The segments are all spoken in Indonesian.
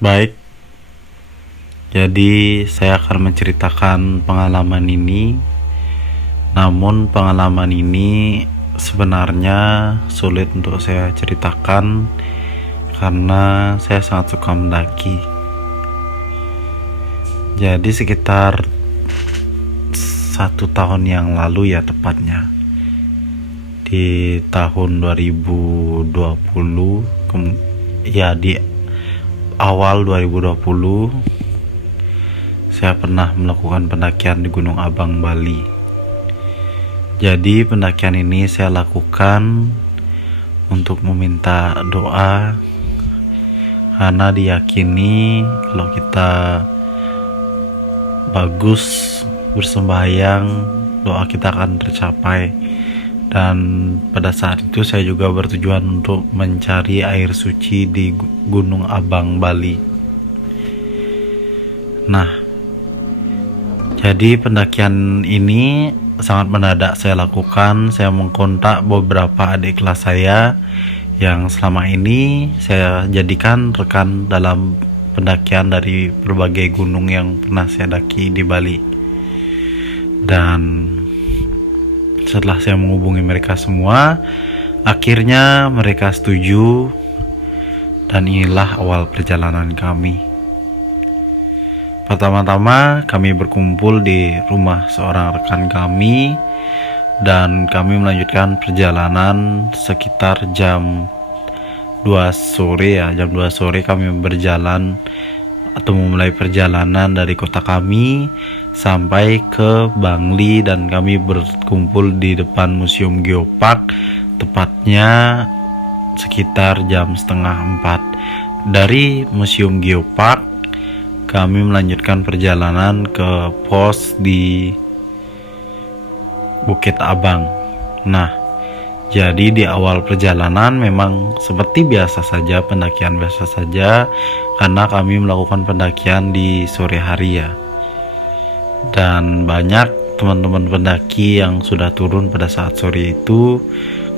Baik, jadi saya akan menceritakan pengalaman ini. Namun pengalaman ini sebenarnya sulit untuk saya ceritakan karena saya sangat suka mendaki. Jadi sekitar 1 tahun yang lalu ya tepatnya, di tahun 2020, ya di awal 2020 saya pernah melakukan pendakian di Gunung Abang, Bali. Jadi pendakian ini saya lakukan untuk meminta doa, karena diyakini kalau kita bagus bersembahyang, doa kita akan tercapai. Dan pada saat itu saya juga bertujuan untuk mencari air suci di Gunung Abang, Bali. Nah, jadi pendakian ini sangat mendadak saya lakukan. Saya mengkontak beberapa adik kelas saya yang selama ini saya jadikan rekan dalam pendakian dari berbagai gunung yang pernah saya daki di Bali. Dan setelah saya menghubungi mereka semua, akhirnya mereka setuju, dan inilah awal perjalanan kami. Pertama-tama kami berkumpul di rumah seorang rekan kami, dan kami melanjutkan perjalanan sekitar jam 2 sore ya. Jam 2 sore kami berjalan atau memulai perjalanan dari kota kami sampai ke Bangli, dan kami berkumpul di depan Museum Geopark tepatnya sekitar jam setengah 4. Dari Museum Geopark kami melanjutkan perjalanan ke pos di Bukit Abang. Nah, jadi di awal perjalanan memang seperti biasa saja, pendakian biasa saja, karena kami melakukan pendakian di sore hari ya. Dan banyak teman-teman pendaki yang sudah turun pada saat sore itu.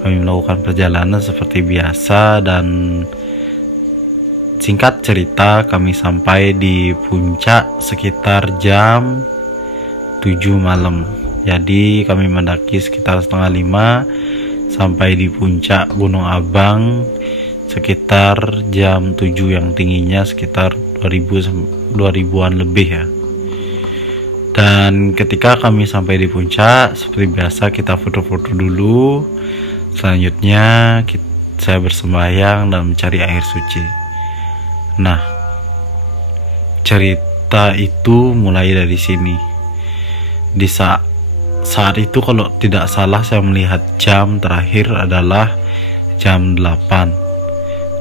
Kami melakukan perjalanan seperti biasa, dan singkat cerita kami sampai di puncak sekitar jam 7 malam. Jadi kami mendaki sekitar setengah 5, sampai di puncak Gunung Abang sekitar jam 7 yang tingginya sekitar 2000-an lebih ya. Dan ketika kami sampai di puncak, seperti biasa kita foto-foto dulu. Selanjutnya saya bersembahyang dan mencari air suci. Nah, cerita itu mulai dari sini. Di saat itu kalau tidak salah saya melihat jam terakhir adalah jam 8,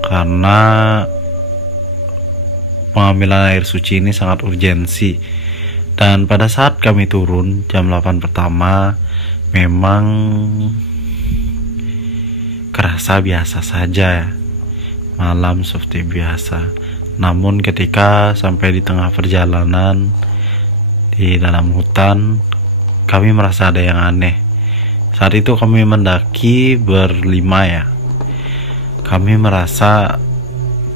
karena pengambilan air suci ini sangat urgensi. Dan pada saat kami turun jam 8 pertama, memang kerasa biasa saja, malam seperti biasa. Namun ketika sampai di tengah perjalanan di dalam hutan, kami merasa ada yang aneh. Saat itu kami mendaki berlima ya. Kami merasa,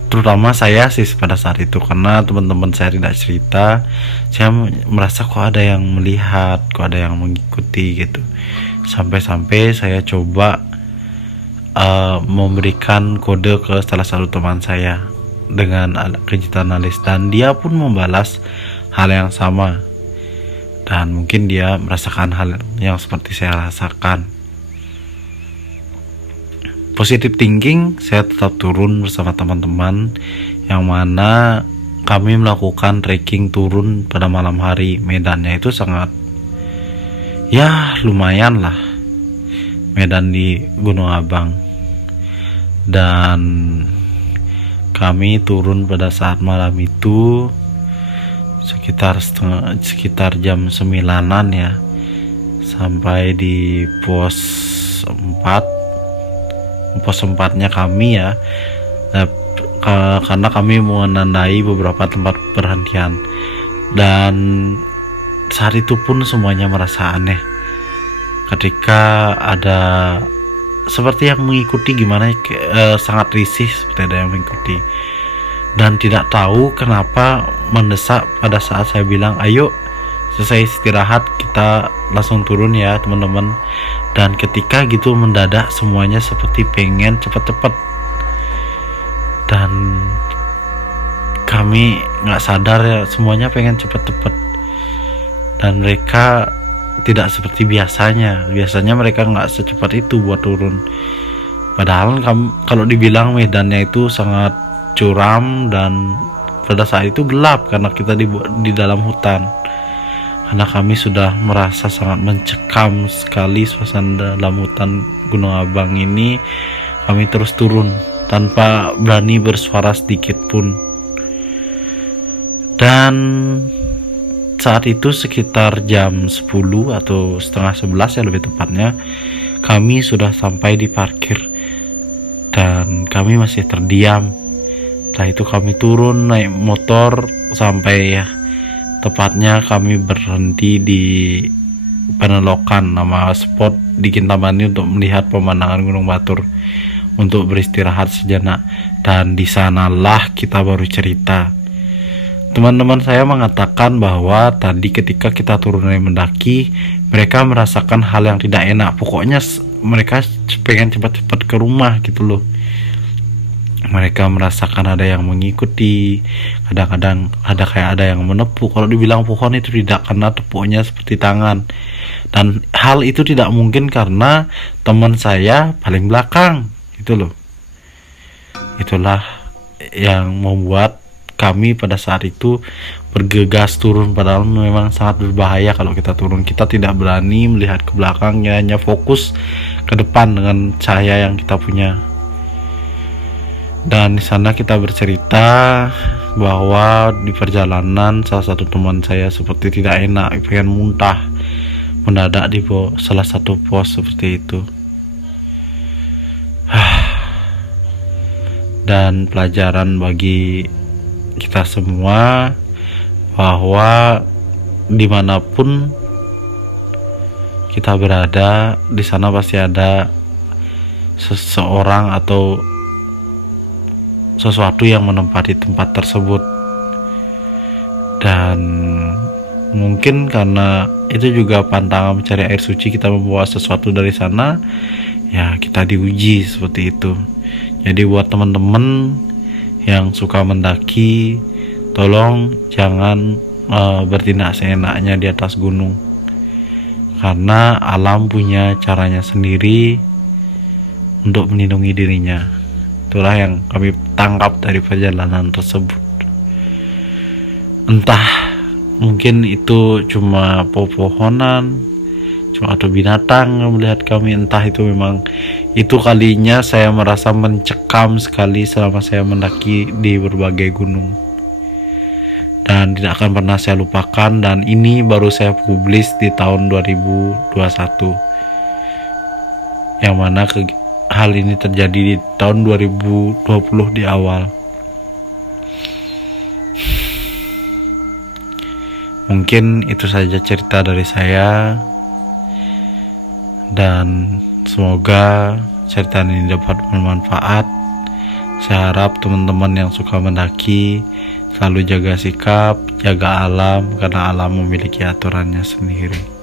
terutama saya sih pada saat itu, karena teman-teman saya tidak cerita, saya merasa kok ada yang melihat, kok ada yang mengikuti gitu. Sampai-sampai saya coba memberikan kode ke salah satu teman saya dengan kejutan alis, dan dia pun membalas hal yang sama, dan mungkin dia merasakan hal yang seperti saya rasakan. Positive thinking, saya tetap turun bersama teman-teman, yang mana kami melakukan trekking turun pada malam hari. Medannya itu sangat, ya lumayan lah, medan di Gunung Abang. Dan kami turun pada saat malam itu sekitar jam 9-an ya, sampai di pos 4-nya kami ya. Karena kami menandai beberapa tempat perhentian, dan saat itu pun semuanya merasa aneh ketika ada seperti yang mengikuti, gimana sangat risih seperti ada yang mengikuti. dan tidak tahu kenapa mendesak pada saat saya bilang ayo selesai istirahat kita langsung turun ya teman-teman. Dan ketika gitu mendadak semuanya seperti pengen cepet-cepet, dan kami nggak sadar ya semuanya pengen cepet-cepet. Dan mereka tidak seperti biasanya mereka nggak secepat itu buat turun. Padahal kalau dibilang medannya itu sangat curam dan pada saat itu gelap karena kita di dalam hutan. Karena kami sudah merasa sangat mencekam sekali suasana dalam hutan Gunung Abang ini, kami terus turun tanpa berani bersuara sedikit pun. Dan saat itu sekitar jam 10 atau setengah 11 ya lebih tepatnya, kami sudah sampai di parkir dan kami masih terdiam. Setelah itu kami turun naik motor sampai ya tepatnya kami berhenti di Penelokan, nama spot di Kintamani, untuk melihat pemandangan Gunung Batur untuk beristirahat sejenak. Dan di sanalah kita baru cerita. Teman-teman saya mengatakan bahwa tadi ketika kita turun dari mendaki, mereka merasakan hal yang tidak enak. Pokoknya mereka pengen cepat-cepat ke rumah gitu loh. Mereka merasakan ada yang mengikuti, kadang-kadang ada yang menepuk. Kalau dibilang pohon itu tidak, karena tepuknya seperti tangan. Dan hal itu tidak mungkin karena teman saya paling belakang gitu loh. Itulah yang membuat kami pada saat itu bergegas turun, padahal memang sangat berbahaya kalau kita turun. Kita tidak berani melihat ke belakang, hanya fokus ke depan dengan cahaya yang kita punya. Dan di sana kita bercerita bahwa di perjalanan salah satu teman saya seperti tidak enak, pengen muntah, mendadak di salah satu pos seperti itu. Dan pelajaran bagi kita semua bahwa dimanapun kita berada, di sana pasti ada seseorang atau sesuatu yang menempati tempat tersebut. Dan mungkin karena itu juga pantangan mencari air suci, kita membawa sesuatu dari sana, ya kita diuji seperti itu. Jadi buat teman-teman yang suka mendaki, tolong jangan bertindak seenaknya di atas gunung, karena alam punya caranya sendiri untuk melindungi dirinya. Itulah yang kami tangkap dari perjalanan tersebut. Entah mungkin itu cuma pepohonan, cuma atau binatang yang melihat kami, entah itu memang itu kalinya saya merasa mencekam sekali selama saya mendaki di berbagai gunung. Dan tidak akan pernah saya lupakan, dan ini baru saya publis di tahun 2021, yang mana hal ini terjadi di tahun 2020 di awal. Mungkin itu saja cerita dari saya, dan semoga cerita ini dapat bermanfaat. Saya harap teman-teman yang suka mendaki selalu jaga sikap, jaga alam, karena alam memiliki aturannya sendiri.